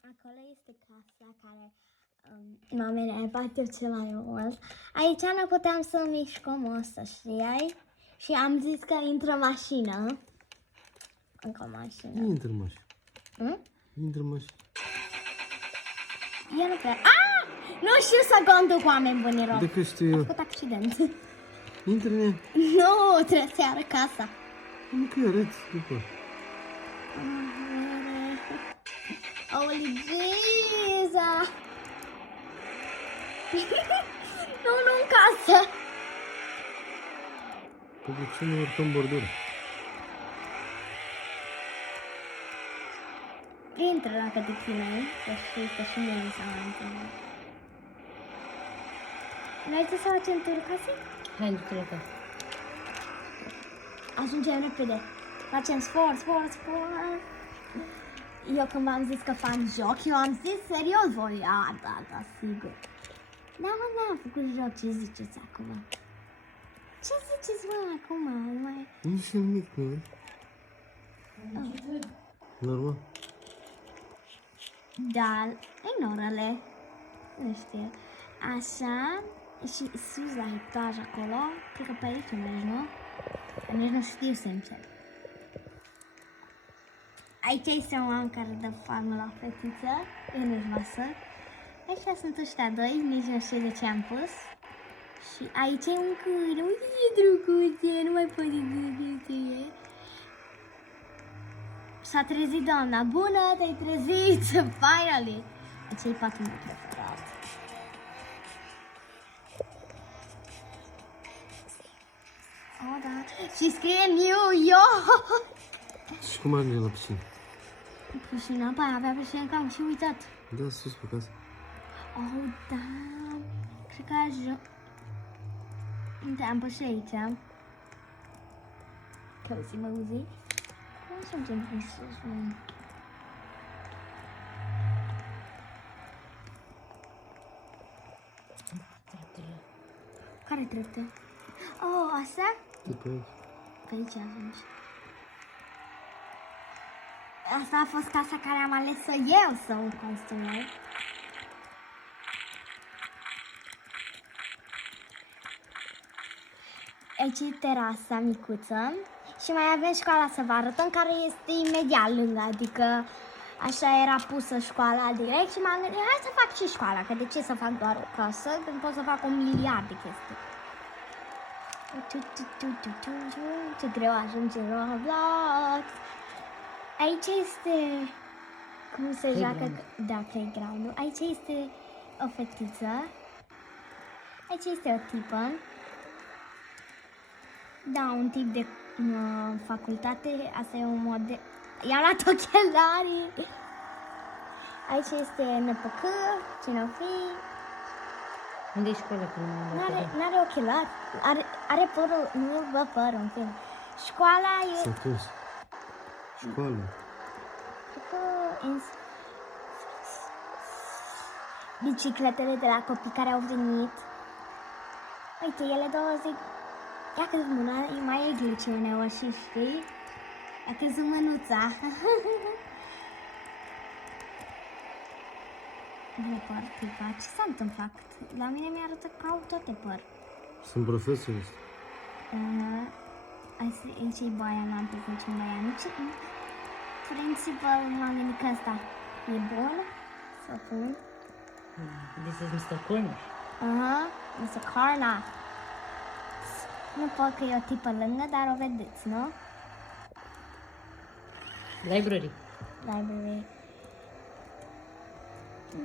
Acolo este casa care mamele ne bate cel mai mult. Aici nu puteam să mișcăm asta, știai? Și am zis că intră mașină. Încă mașină. Nu intră mașină. Intră mașină. Eu nu cred. Nu știu să conduc, oameni buni rău. De că știu eu. Am făcut accident. Intră în ea. Nu, trebuie să arăt casa. Nu că arăți după. Holy Jesus! Nu în casă. Păi de ce nu urcăm bordura? Intră dacă te chinui, să știi că și mie mi s-a mai întâmplat. Noi ce să facem tur casei? Hai, du-te la casă. Ajungem repede. Facem sport. Eu când v-am zis că fac joc, eu am zis serios voi. Da, sigur. Da, mă, n-am făcut joc, ce ziceți acum? Ce ziceți, mă, acum? Nu știu nimic, nu? Normal. Da, ignoră-le. Nu știu. Așa, și sus la etaj acolo, cred că pe aici mergi, nu? Nici nu știu, sincer. Aici este un oameni care dă farmă la fetiță, eu nu-și lasă. Aici sunt ăștia doi, nici nu știu de ce am pus. Și aici e un câine, uite ce drăguțe, nu mai poate de. S-a trezit doamna, bună, te-ai trezit, finally! Aici e patul meu preferat. Oh, da. Și scrie New York! Și cum ajunge la piscină? Piscina, păi avea piscină că am și uitat. Da, sus pe casă. Oh, da. Cred că ajung. Uite, am pus și aici. Căuți, mă uzi. Cum ajungem prin sus, mă? Care trepte? Oh, asta? Pe aici. Pe aici ajungi. Asta a fost casa care am ales-o eu să o construiesc. Aici e terasa micuță și mai avem școala să vă arătăm, care este imediat lângă, adică așa era pusă școala direct și m-am gândit, hai să fac și școala, că de ce să fac doar o casă când pot să fac 1 miliard de chestii. Ce greu ajunge Roblox. Aici este cum se joacă, da, playground-ul. Aici este o fetiță. Aici este o tipă. Da, un tip de facultate. Asta e un model. I-am luat ochelarii. Aici este NPC, cine o fi. Unde e școala? N-are ochelari. Are părul, nu vă părul în film. Școala e... S-a dus. Școală. Bicicletele de la copii care au venit. Uite, ele două zic, ia că mâna, mai e glice uneori și știi? Ia că mânuța. De păr, tipa, ce s-a întâmplat? La mine mi-arătă că au toate păr. Sunt profesori. Aici e baia, n-am pus niciun baia. Principal, m-am gândit că ăsta e bun să pun. This is Mr. Corner. Mr. Corner. Nu pot că e o tipă lângă, dar o vedeți, nu? Library. Library.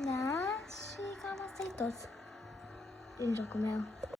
Da, și cam asta e tot din jocul meu.